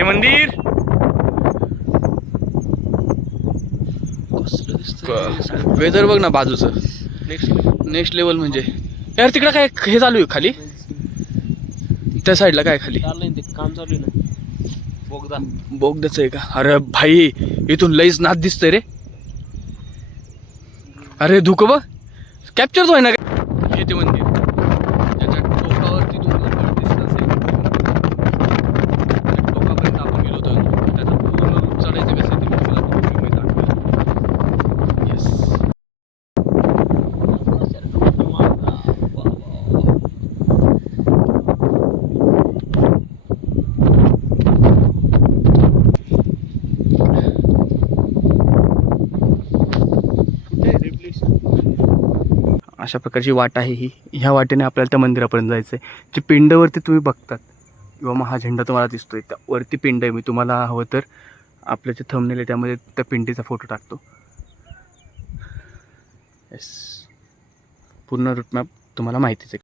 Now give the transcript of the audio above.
ते मंदिर वेदर बघ ना बाजूचं नेक्स्ट लेवल म्हणजे यार तिकडं काय हे चालू आहे खाली त्या साईडला काय खाली काम चालू आहे ना बोगदा बोगदाच आहे का अरे भाई इथून लईच नाद दिसतंय रे अरे धुकं बघ कॅप्चर होय ना हे ते मंदिर त्याच्या टोकावरती तुम्हाला दिसत असेल टोकापर्यंत आपण गेलो होतो त्याचा पूर्ण रूट चढायचं कसं ते तुम्हाला माहिती दाखवेल येस अशा प्रकारची वाट आहे ही ह्या वाटेने आपल्याला त्या मंदिरापर्यंत जायचं आहे जी पिंडवरती तुम्ही बघतात किंवा मग हा झेंडा तुम्हाला दिसतोय त्या वरती पिंड आहे मी तुम्हाला हवं तर आपल्या जे थंबनेल आहे त्यामध्ये त्या पिंडीचा फोटो टाकतो येस पूर्ण रूट मॅप तुम्हाला माहितीच आहे